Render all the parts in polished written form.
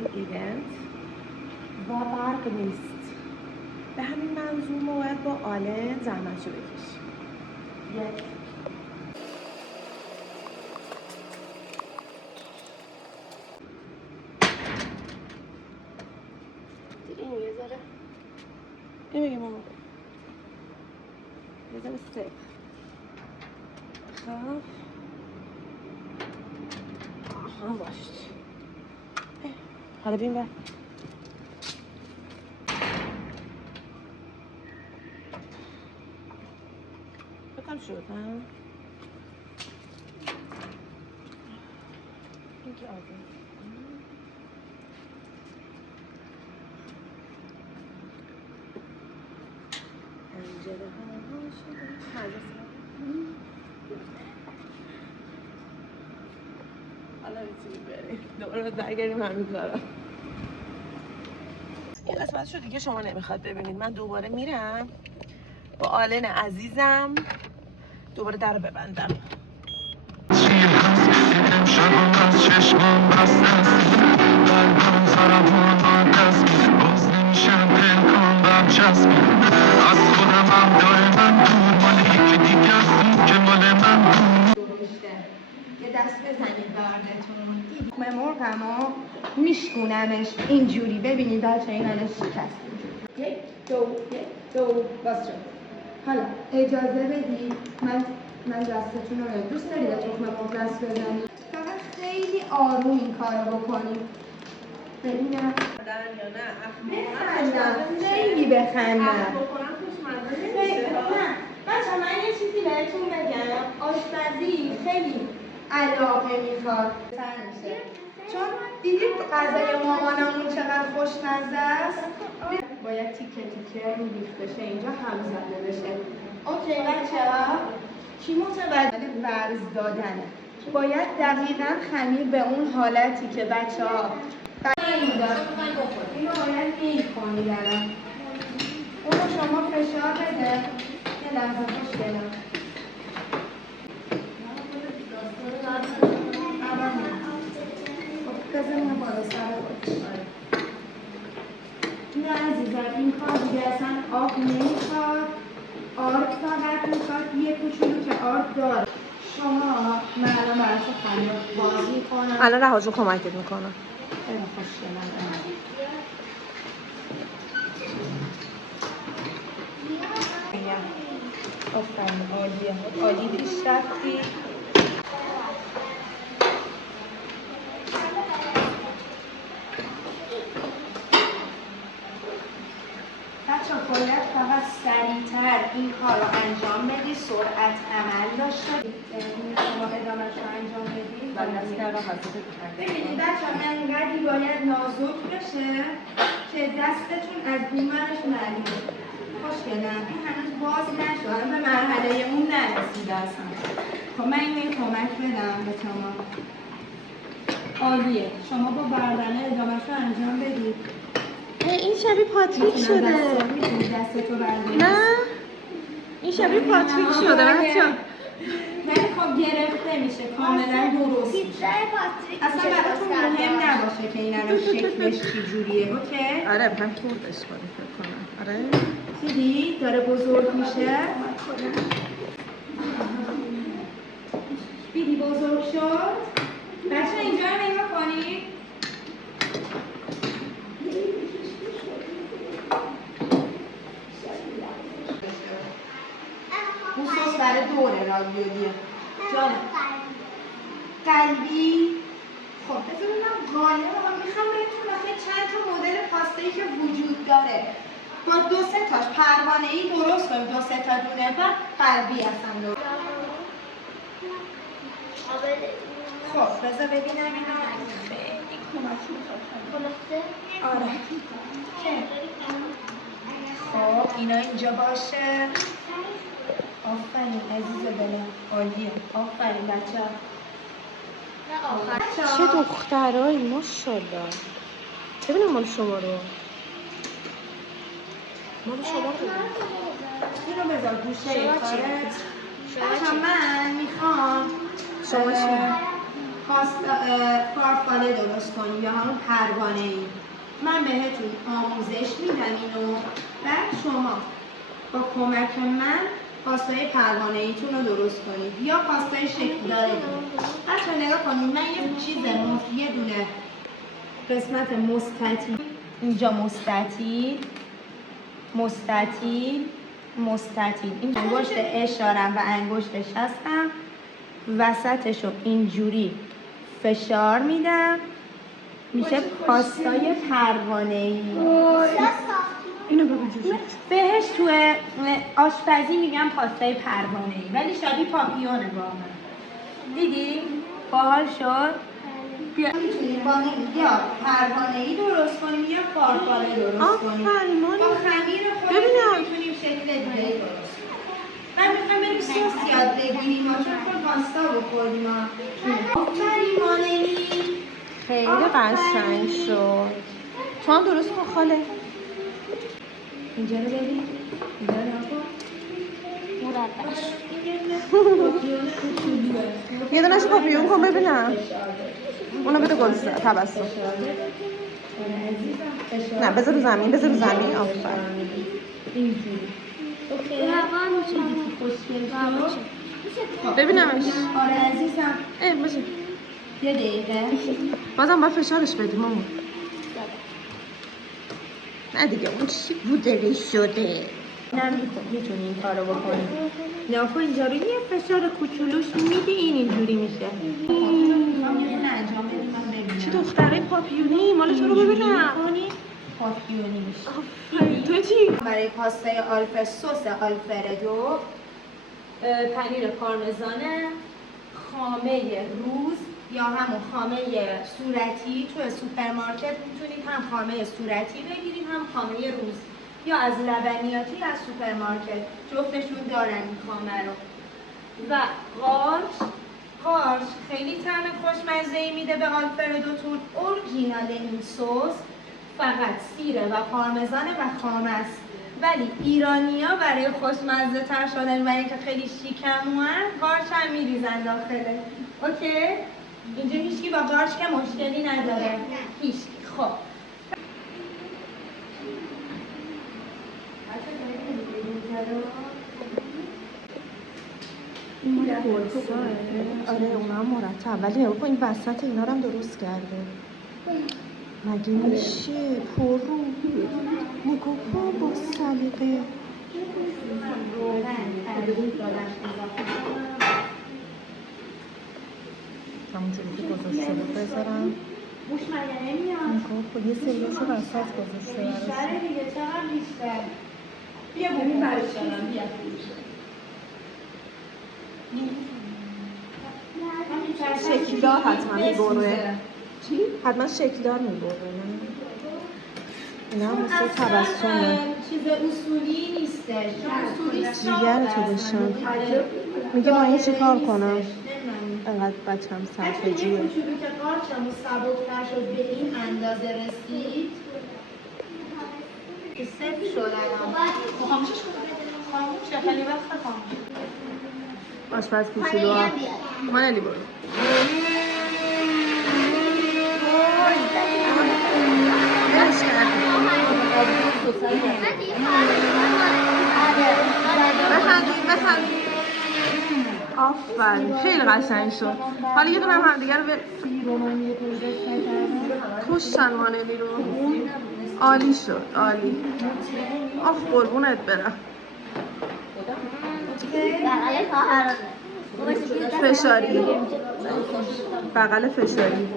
این ایونت و برق نیست. به همین منظور ما باید با آلن زحمتشو بکشیم. این یه ذره این بگه ماما یه ذره سیف. خب باش. حالا بیم بر بکنم شد ها این که آزم انجره ها شده حالا میتونیم بریم دوباره برگردیم همین کارا. این قسمتشو دیگه شما نمیخواد ببینید. من دوباره میرم با آلن عزیزم دوباره در رو ببندم. یه دست بزنید گاردتون. تخم مرغمو میشکونمش اینجوری. ببینید بچه این الان شکست. یک دو باز شد. حالا اجازه بدید من دستتون رو دوست دارید تخم مرغ دست بزنید. فقط خیلی آروم این کارو بکنید. ببینم یا نه بخندم خیلی بخندم. نه بچه من یه چیزی بهتون بگم. آشپزی خیلی علاقه میخواد تر میشه. چون دیدید غذای مامانمون چقدر خوشمزه است. باید تیکه تیکه ریخت بشه اینجا هم زده بشه. اوکی بچه‌ها کی متوجه ورز دادنه؟ باید دقیقاً خمیر به اون حالتی که بچه‌ها اینو باید می‌کنید الان. اونو شما فشار بده. یه لحظه خوشگلم. بذار من بالا سر نه عزیزم این کار دیگه اصلا آب نمیخواد. آرک فقط میخواد یه کوچولو که آرک داره. شما من الان براتون خیلی باز میکنم. الان رها جون کمکت میکنم. خیلی خوشگلم. آفرین عالیه. عالی پیش رفتی. بچه باید فقط سریعتر این کار رو انجام بدی. سرعت عمل داشته. شما ادامهش رو انجام بدید. ببینید بچه انقدری باید نازک بشه که دستتون از بیمارش نریزه. خوشگلم این هنوز باز نشد. به مرحله اون نرسیده اصلا. خب من این کمک بدم به شما. عالیه. شما با بردنه ادامهش رو انجام بدید. این شبیه پاتریک شده. دستتو برداری. نه این شبیه پاتریک شده بچه. ولی خب گرفته میشه کاملا درست میشه. اصلا براتون مهم نباشه که این الان شکلش چجوریه. اوکی؟ آره من خوردش کنم فکر کنم. آره دیدی داره بزرگ میشه. دیدی بزرگ شد. بچه اینجا رو نگاه کنید. اون سس برای دوره راویولیه. جانه قلبی. خب بذار ببینم غالبا میخوام بهتون بخوام چند تا مدل پاستایی که وجود داره با 2-3 تاش پروانه‌ای درست کنیم. 2-3 تا دونه و قلبی هستن درست. خب بذار ببینم اینا خیلی کمک میخواد. آره خب اینا اینجا باشه. آفرین عزیز دلم عالیه. آفرین بچه. چه دخترایی ماشاءالله. ببینم مال شما رو. مال شما رو اینو بذار گوشه کارت. بچه من میخوام شما چی؟ فارفاله درست کنیم یا همون پروانه ای. من بهتون آموزش میدم اینو و شما با کمک من پاستای پروانه ایتون رو درست کنید یا پاستای شکل‌دار دیگه. بچه‌ها نگاه کنید، من یه دونه قسمت مستطیل، اینجا مستطیل این انگشت اشارم و انگشت شستم وسطش رو اینجوری فشار میدم، میشه پاستای پروانه‌ای. اینو بگو جوجو. بهش تو آشپزی میگم پاستای پروانه‌ای ولی شبیه پاپیونه واقعا. دیدی؟ باحال شد. میتونیم با یا پروانه‌ای درست کنیم یا فارفاله درست کنیم. با خمیر خودمون میتونیم شکل دیگه درست کنیم. من میخوام بریم سس یاد بگیریم چون پاستا بخوریم. آفرین مانعی. خیلی قشنگ شد. تو هم درست کن خاله. اینجا رو ببین. اینجا رو نکن. یه دونش پاپیون کن ببینم. اونو بده گل تبسم. نه بذار رو زمین آفرین. اینجوری. ببینمش. آره عزیزم. باشه. یه دقیقه. بازم باید فشارش بدیم مامان. نه دیگه اون چی بودری شده. نه میتونی این کارو بکنی. ناکو اینجا رو یه فشار کوچولوش میدی اینجوری میشه. چه دختره پاپیونی مال تو رو ببینم. پاپیونی میشه. تو چی؟ برای پاستای سس آلفردو پنیر پارمزان، خامه روز یا همون خامه صورتی تو سوپرمارکت میتونید هم خامه صورتی بگیرید هم خامه روز یا از لبنیاتی از سوپرمارکت جفتشون دارن این خامه رو. و قارچ خیلی طعم خوشمزه‌ای میده به آلفردوتون. اورجینال این سس فقط سیره و پارمزانه و خامه است ولی ایرانی‌ها برای خوشمزه تر شدن و اینکه خیلی شیکمون قارچ هم میریزن داخله. اوکی؟ اینجا هیچکی با قارچ که مشکلی نداره. هیچکی. خب این مال گلساه. آره اونا هم مرتب ولی نگاه کن این وسط اینا رو هم درست کرده. مگه میشه پرو نگاه کن با سلیقه. همونجوری که گذاشته بود بذارم. موش مگه نمیاد؟ نگاه کن یه سریاشو وسط گذاشته بیشتره دیگه چقدر بیشتر. بیا ببین برش دارم بیا. شکلدار حتما میبره. چی؟ حتما شکلدار میبره نه؟ اینا هم مثل تبسمه. چیز اصولی نیستش. جیگر تو بشن. میگه با این چی کار کنم؟ انقدر بچم صرفه جوه. یه کوچولو که قارچم و سبک‌تر شد به این اندازه رسید که صفر شد الان. خاموشش کنم. خاموشه خیلی وقت خاموش. آشپز کوچولو ها. مانلی برو. بخندید. آفرین خیلی قشنگ شد. حالا یه دونه هم دیگه رو به کشتن مانلی رو. عالی شد عالی. آخ قربونت برم. فشاری بغل فشاری.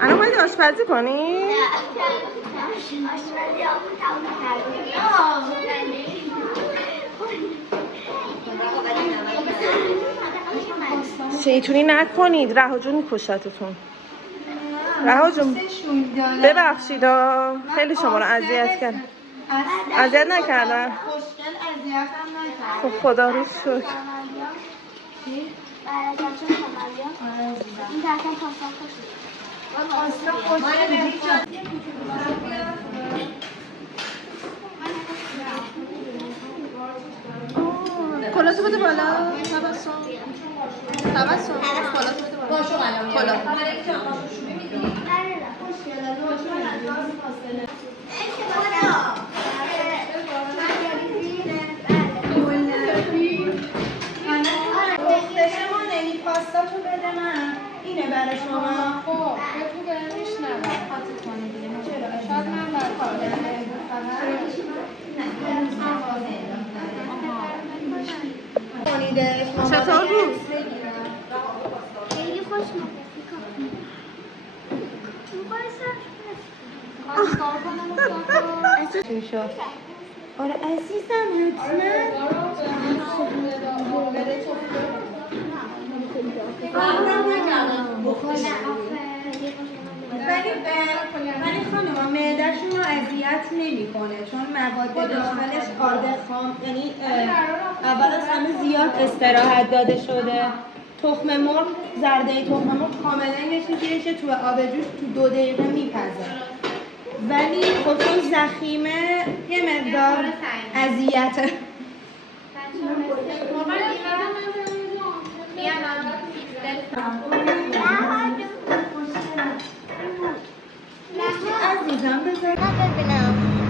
الان باید آشپزی کنی؟ شیطونی نکنید. رها جون میکشتتون. رها جون ببخشید خیلی شما رو اذیت کردم. اذیت نکردم. خب خدا رو شکر. این درکم پاستا خوشید. کلاتو بده بالا. تبسم. تبسم. بالا تو بده بالا. باشو قلم. بالا. پاستا تو بده من. اینه برای شما. خب بگو بهم میشنوم شاید من چطور بود؟ خیلی خوش چی شد؟ آره عزیزم ولی خانم معده‌شون رو اذیت نمی‌کنه چون مواد داخلش آرد خام یعنی اول از همه زیاد استراحت داده شده. تخم مرغ زرده تخم مرغ کاملا یه چیزیه تو آب جوش تو 2 دقیقه میپزه ولی خب چون زخیمه یه مقدار اذیته. عزیزم بذار ببینم